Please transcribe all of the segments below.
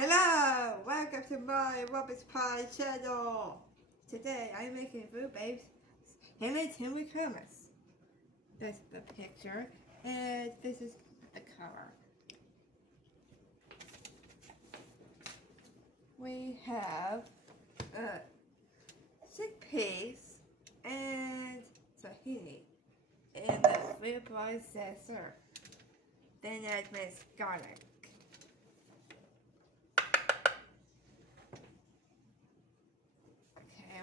Hello! Welcome to my Robert's Pie channel! Today I'm making Food Babes handmade turmeric hummus. This is the picture and this is the cover. We have chickpeas and tahini in the food processor. Then I mixed garlic.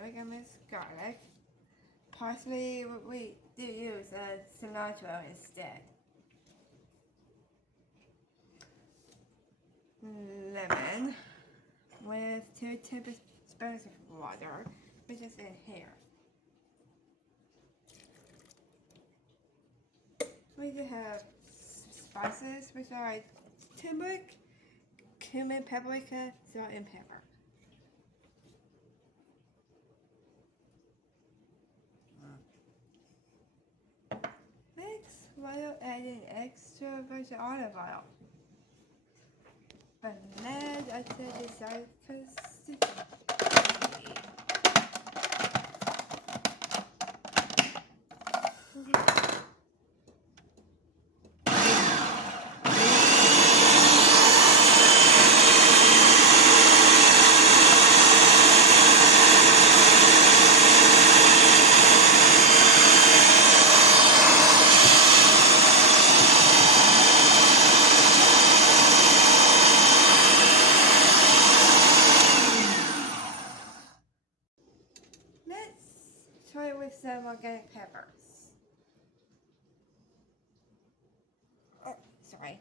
We're gonna mix garlic. Parsley, we do use cilantro instead. Lemon with 2 tablespoons of water, which is in here. We do have spices, which are turmeric, cumin, paprika, salt, and pepper. While adding extra virgin olive oil. But then I decided try it with some organic peppers. Oh, sorry.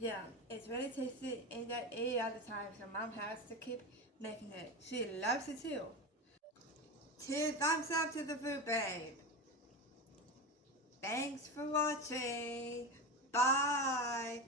Yeah, it's really tasty and I eat it all the time, so Mom has to keep making it. She loves it too. 2 thumbs up to the Food Babe. Thanks for watching. Bye.